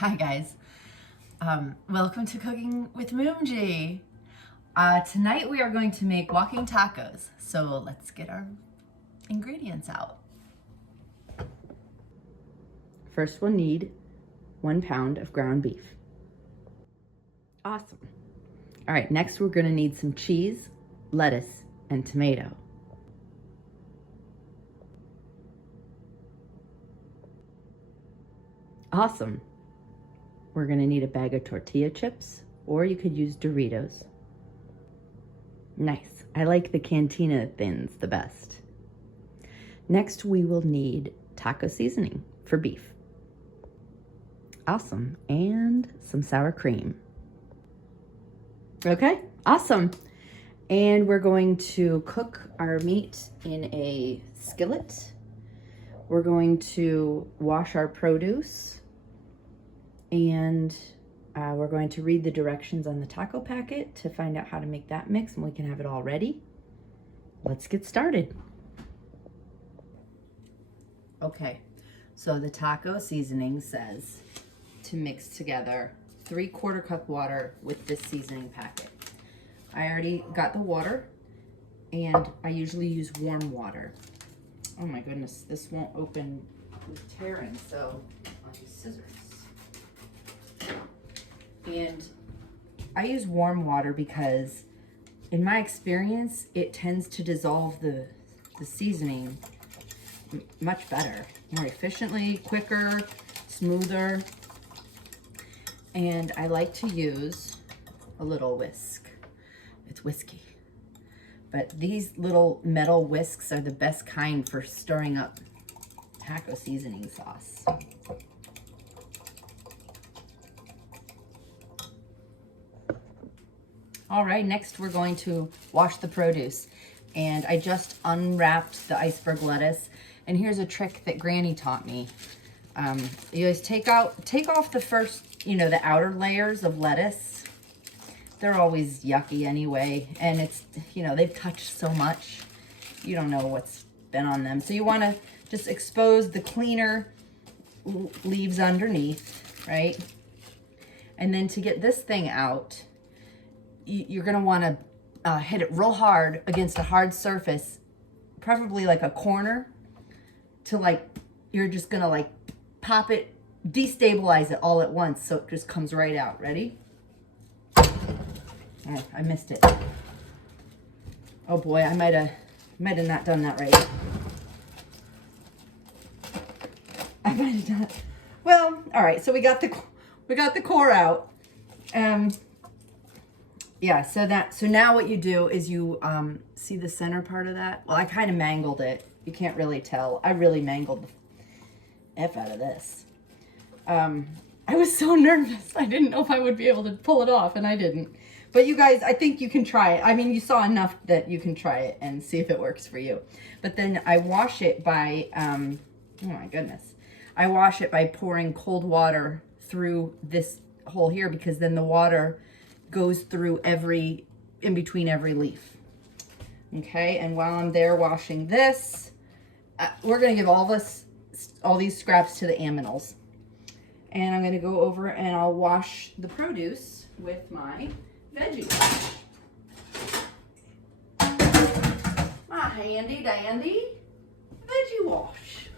Hi guys, welcome to Cooking with Moomjy. Tonight we are going to make walking tacos, so let's get our ingredients out. First we'll need 1 pound of ground beef. Awesome. All right, next we're gonna need some cheese, lettuce, and tomato. Awesome. We're gonna need a bag of tortilla chips, or you could use Doritos. Nice. I like the Cantina thins the best. Next, we will need taco seasoning for beef. Awesome. And some sour cream. Okay, awesome. And we're going to cook our meat in a skillet. We're going to wash our produce. And we're going to read the directions on the taco packet to find out how to make that mix, and we can have it all ready. Let's get started. Okay, so the taco seasoning says to mix together 3/4 cup water with this seasoning packet. I already got the water, and I usually use warm water. Oh my goodness, this won't open with tearing, so I'll use scissors. And I use warm water because in my experience, it tends to dissolve the seasoning much better, more efficiently, quicker, smoother. And I like to use a little whisk. It's whiskey. But these little metal whisks are the best kind for stirring up taco seasoning sauce. All right, next we're going to wash the produce. And I just unwrapped the iceberg lettuce. And here's a trick that Granny taught me. You always take off the first, the outer layers of lettuce. They're always yucky anyway. And it's, they've touched so much. You don't know what's been on them. So you want to just expose the cleaner leaves underneath, right? And then to get this thing out, you're going to want to hit it real hard against a hard surface, preferably like a corner, to you're just going to pop it, destabilize it all at once so it just comes right out. Ready? Oh, I missed it. Oh boy, I might have not done that right. I might have done it. Well, all right, so we got the core out. Yeah, so now what you do is you see the center part of that? Well, I kind of mangled it. You can't really tell. I really mangled the F out of this. I was so nervous. I didn't know if I would be able to pull it off, and I didn't. But you guys, I think you can try it. I mean, you saw enough that you can try it and see if it works for you. But then I wash it by, oh my goodness. I wash it by pouring cold water through this hole here, because then the water goes through in between every leaf. Okay, and while I'm there washing this, we're gonna give all these scraps to the aminals. And I'm gonna go over and I'll wash the produce with my veggie wash. My handy dandy veggie wash.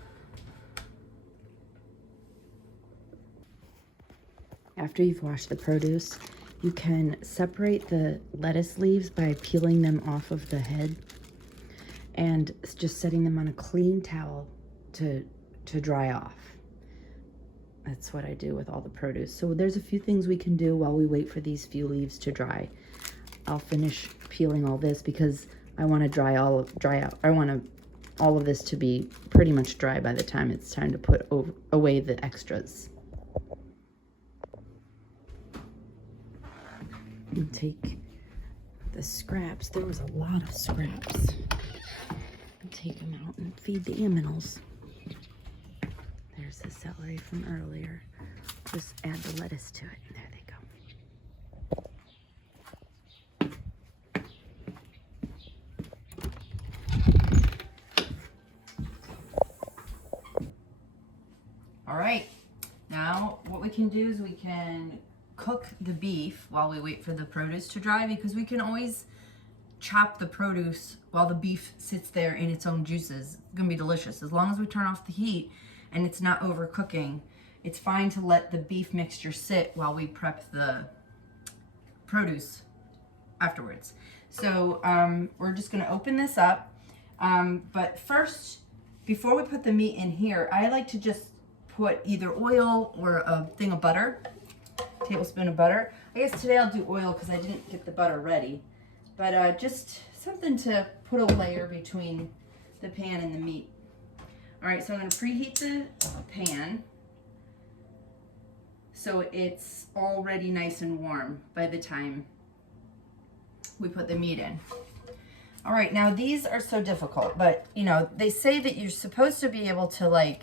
After you've washed the produce, you can separate the lettuce leaves by peeling them off of the head and just setting them on a clean towel to dry off. That's what I do with all the produce. So there's a few things we can do while we wait for these few leaves to dry. I'll finish peeling all this because I want to I want all of this to be pretty much dry by the time it's time to put away the extras. And take the scraps. There was a lot of scraps. And take them out and feed the aminals. There's the celery from earlier. Just add the lettuce to it. There they go. All right, Now, what we can do is we can cook the beef while we wait for the produce to dry, because we can always chop the produce while the beef sits there in its own juices. It's gonna be delicious. As long as we turn off the heat and it's not overcooking, it's fine to let the beef mixture sit while we prep the produce afterwards. So we're just gonna open this up. But first, before we put the meat in here, I like to just put either oil or a thing of butter, tablespoon of butter. I guess today I'll do oil because I didn't get the butter ready. But just something to put a layer between the pan and the meat. All right, so I'm gonna preheat the pan so it's already nice and warm by the time we put the meat in. All right, now these are so difficult, but you know, they say that you're supposed to be able to like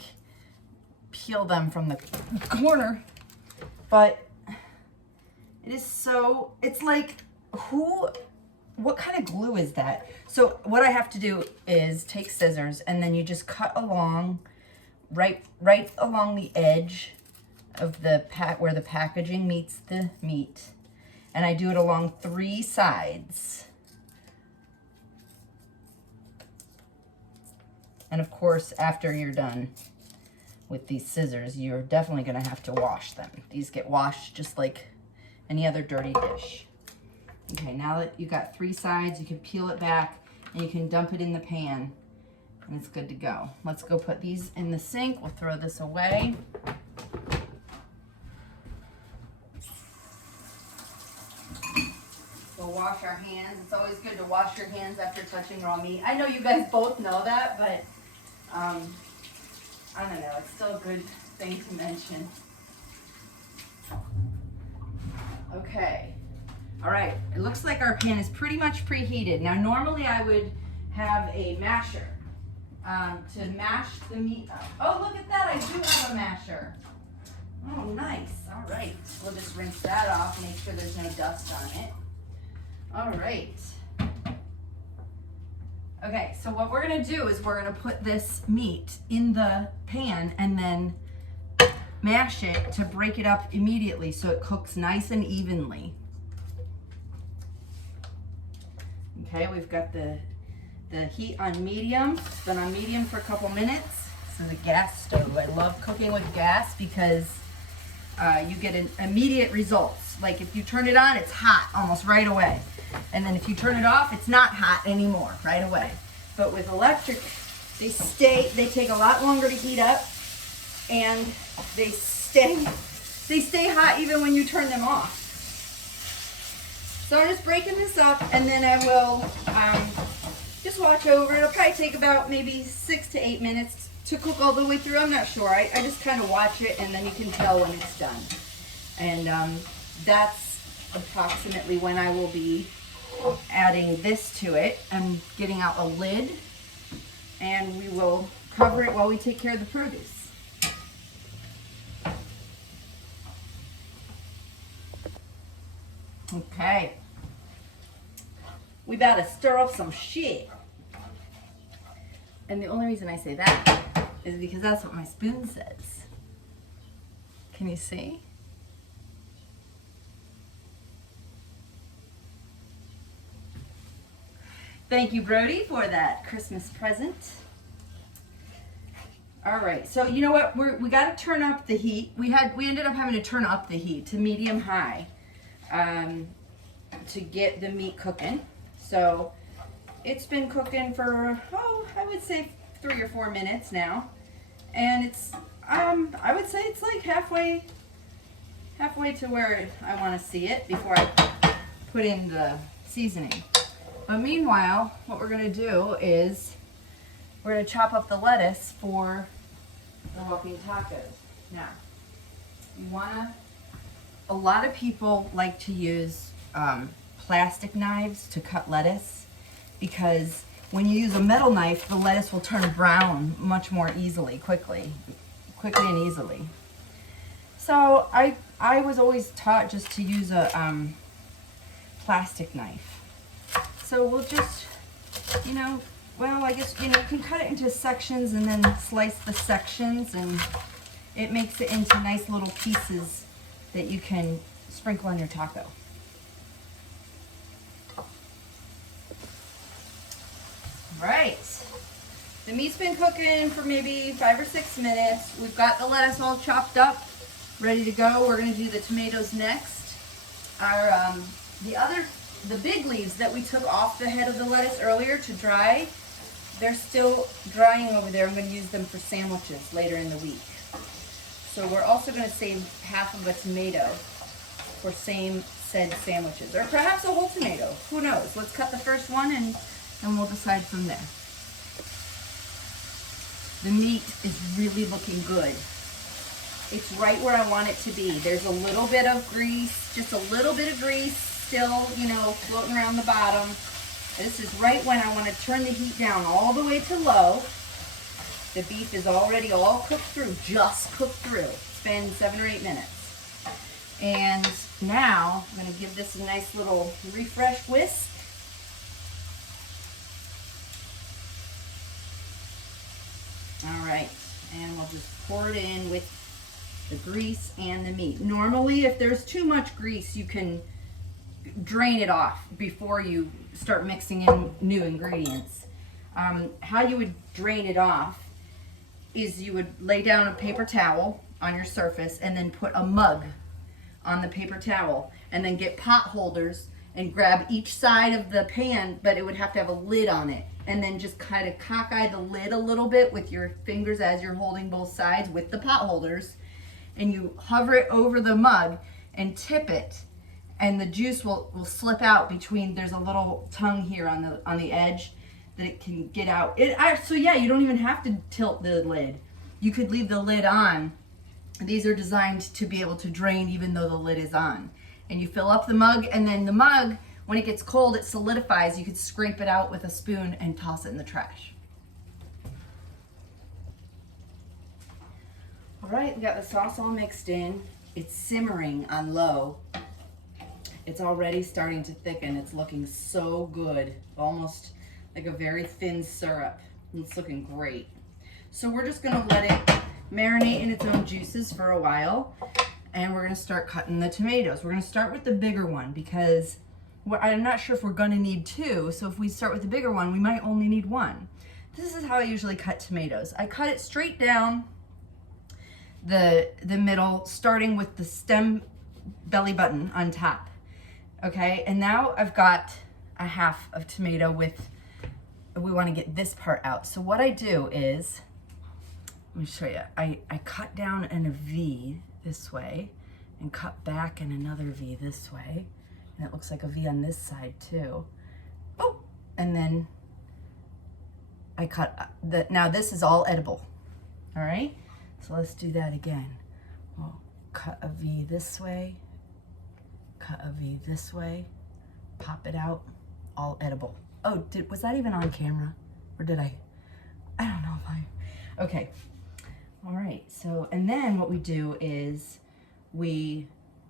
peel them from the corner, but it is so, it's like, what kind of glue is that? So what I have to do is take scissors and then you just cut along, right along the edge of the where the packaging meets the meat. And I do it along 3 sides. And of course, after you're done with these scissors, you're definitely gonna have to wash them. These get washed just like any other dirty dish. Okay, now that you've got 3 sides, you can peel it back and you can dump it in the pan and it's good to go. Let's go put these in the sink. We'll throw this away. We'll wash our hands. It's always good to wash your hands after touching raw meat. I know you guys both know that, but I don't know, it's still a good thing to mention. Okay. All right, it looks like our pan is pretty much preheated. Now, normally I would have a masher to mash the meat up. Oh, look at that, I do have a masher. Oh, nice, all right. We'll just rinse that off, make sure there's no dust on it. All right. Okay, so what we're gonna do is we're gonna put this meat in the pan and then mash it to break it up immediately so it cooks nice and evenly. Okay, we've got the heat on medium. It's been on medium for a couple minutes. This is a gas stove. I love cooking with gas because you get immediate results. Like if you turn it on, it's hot almost right away. And then if you turn it off, it's not hot anymore right away. But with electric, they take a lot longer to heat up, and they stay hot even when you turn them off. So I'm just breaking this up, and then I will just watch over. It'll probably take about maybe 6 to 8 minutes to cook all the way through. I'm not sure. I just kind of watch it, and then you can tell when it's done. And that's approximately when I will be adding this to it. I'm getting out a lid, and we will cover it while we take care of the produce. Okay. We gotta stir up some shit. And the only reason I say that is because that's what my spoon says. Can you see? Thank you, Brody, for that Christmas present. All right, so you know what? We got to turn up the heat. We ended up having to turn up the heat to medium high to get the meat cooking. So it's been cooking for, I would say 3 or 4 minutes now, and it's I would say it's like halfway to where I want to see it before I put in the seasoning. But meanwhile, what we're going to do is we're going to chop up the lettuce for the walking tacos. Now, a lot of people like to use plastic knives to cut lettuce, because when you use a metal knife, the lettuce will turn brown much more quickly and easily. So I was always taught just to use a plastic knife. So we'll just, I guess, you can cut it into sections and then slice the sections, and it makes it into nice little pieces that you can sprinkle on your taco. Right. The meat's been cooking for maybe 5 or 6 minutes. We've got the lettuce all chopped up, ready to go. We're gonna do the tomatoes next. Our the big leaves that we took off the head of the lettuce earlier to dry, they're still drying over there. I'm gonna use them for sandwiches later in the week. So we're also gonna save half of a tomato for said sandwiches, or perhaps a whole tomato, who knows? Let's cut the first one and we'll decide from there. The meat is really looking good. It's right where I want it to be. There's a little bit of grease, just a little bit of grease still, you know, floating around the bottom. This is right when I want to turn the heat down all the way to low. The beef is already all cooked through, just cooked through. It's been 7 or 8 minutes. And now I'm going to give this a nice little refresh whisk. All right, and we'll just pour it in with the grease and the meat. Normally, if there's too much grease, you can drain it off before you start mixing in new ingredients. How you would drain it off is you would lay down a paper towel on your surface and then put a mug on the paper towel, and then get pot holders and grab each side of the pan, but it would have to have a lid on it. And then just kind of cockeye the lid a little bit with your fingers as you're holding both sides with the pot holders. And you hover it over the mug and tip it, and the juice will slip out between. There's a little tongue here on the edge that it can get out. So yeah, you don't even have to tilt the lid. You could leave the lid on. These are designed to be able to drain even though the lid is on. And you fill up the mug, and then the mug, when it gets cold, it solidifies. You could scrape it out with a spoon and toss it in the trash. All right, we got the sauce all mixed in. It's simmering on low. It's already starting to thicken. It's looking so good, almost like a very thin syrup. It's looking great. So we're just gonna let it marinate in its own juices for a while, and we're gonna start cutting the tomatoes. We're gonna start with the bigger one because I'm not sure if we're gonna need 2, so if we start with the bigger one, we might only need 1. This is how I usually cut tomatoes. I cut it straight down the middle, starting with the stem belly button on top. Okay, and now I've got a half of tomato with, we wanna get this part out. So what I do is, let me show you. I cut down in a V this way and cut back in another V this way. And it looks like a V on this side too. Oh, and then I cut now this is all edible. All right, so let's do that again. We'll cut a V this way, cut a V this way, pop it out, all edible. Oh, was that even on camera? Or did I don't know if okay. All right, so, and then what we do is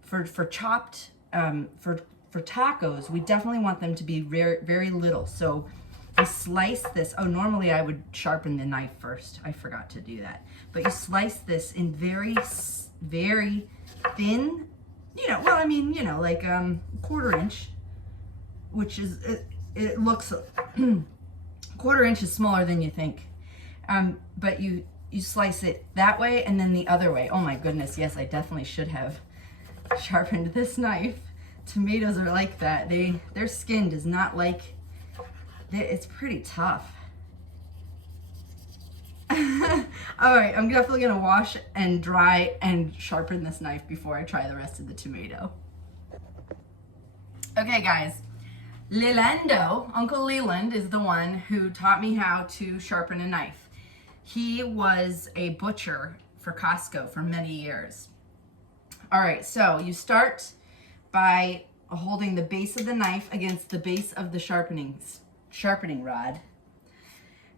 for chopped, for tacos, we definitely want them to be very, very little. So I slice this. Oh, normally I would sharpen the knife first. I forgot to do that. But you slice this in very, very thin, well, I mean, like 1/4 inch, which is, it looks, 1/4 inch is smaller than you think. But you slice it that way and then the other way. Oh my goodness, yes, I definitely should have sharpened this knife. Tomatoes are like that. Their skin does not like, it's pretty tough. All right, I'm definitely gonna wash and dry and sharpen this knife before I try the rest of the tomato. Okay guys, Uncle Leland is the one who taught me how to sharpen a knife. He was a butcher for Costco for many years. All right, so you start by holding the base of the knife against the base of the sharpening rod.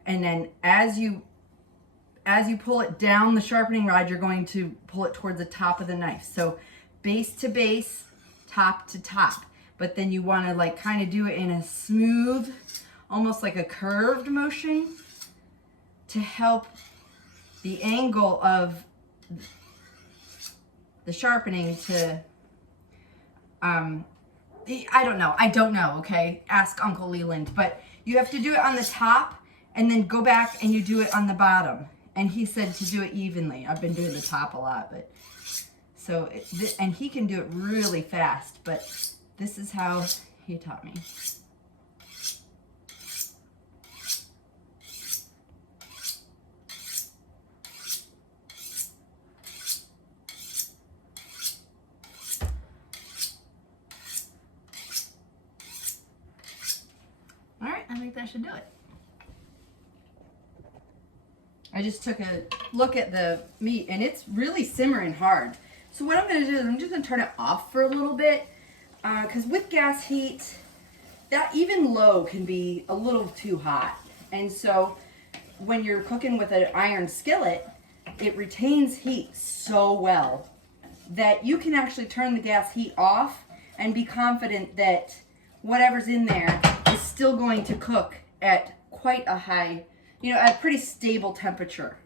And then as you pull it down the sharpening rod, you're going to pull it towards the top of the knife. So base to base, top to top. But then you want to like kind of do it in a smooth, almost like a curved motion to help the angle of the sharpening to, I don't know, okay? Ask Uncle Leland. But you have to do it on the top and then go back and you do it on the bottom. And he said to do it evenly. I've been doing the top a lot, but so, and he can do it really fast, but this is how he taught me. All right, I think that should do it. I just took a look at the meat and it's really simmering hard. So what I'm gonna do is I'm just gonna turn it off for a little bit because with gas heat, that even low can be a little too hot. And so when you're cooking with an iron skillet, it retains heat so well that you can actually turn the gas heat off and be confident that whatever's in there is still going to cook at quite a high, at a pretty stable temperature.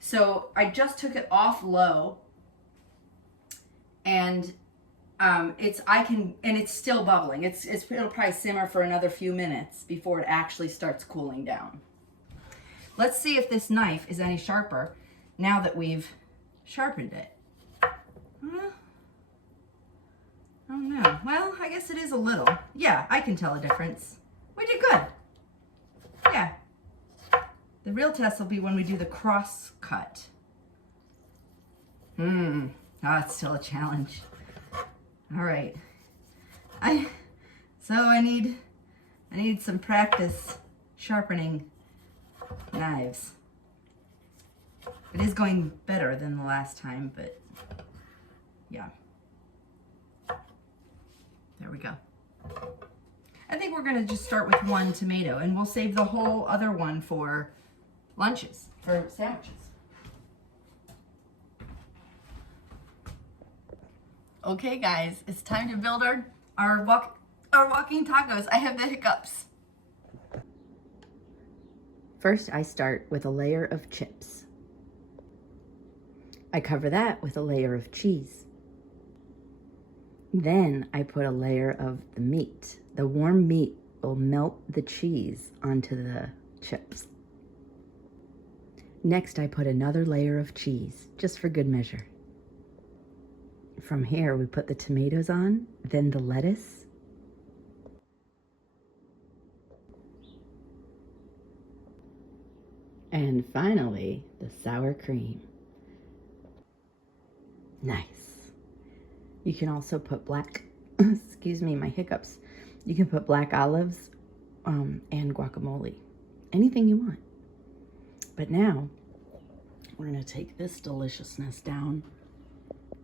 So I just took it off low, and it's still bubbling. It'll probably simmer for another few minutes before it actually starts cooling down. Let's see if this knife is any sharper now that we've sharpened it. Oh no. Well, I guess it is a little. Yeah, I can tell a difference. We did good. Yeah. The real test will be when we do the cross cut. Oh, it's still a challenge. All right. I need some practice sharpening knives. It is going better than the last time, but yeah. There we go. I think we're gonna just start with one tomato and we'll save the whole other one for lunches, for sandwiches. Okay guys, it's time to build our walking tacos. I have the hiccups. First, I start with a layer of chips. I cover that with a layer of cheese. Then I put a layer of the meat. The warm meat will melt the cheese onto the chips. Next, I put another layer of cheese, just for good measure. From here, we put the tomatoes on, then the lettuce. And finally, the sour cream. Nice. You can also put excuse me, my hiccups. You can put black olives and guacamole. Anything you want. But now, we're gonna take this deliciousness down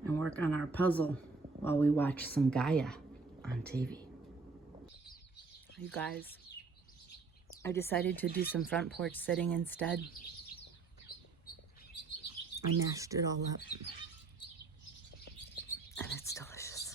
and work on our puzzle while we watch some Gaia on TV. You guys, I decided to do some front porch sitting instead. I mashed it all up, and it's delicious.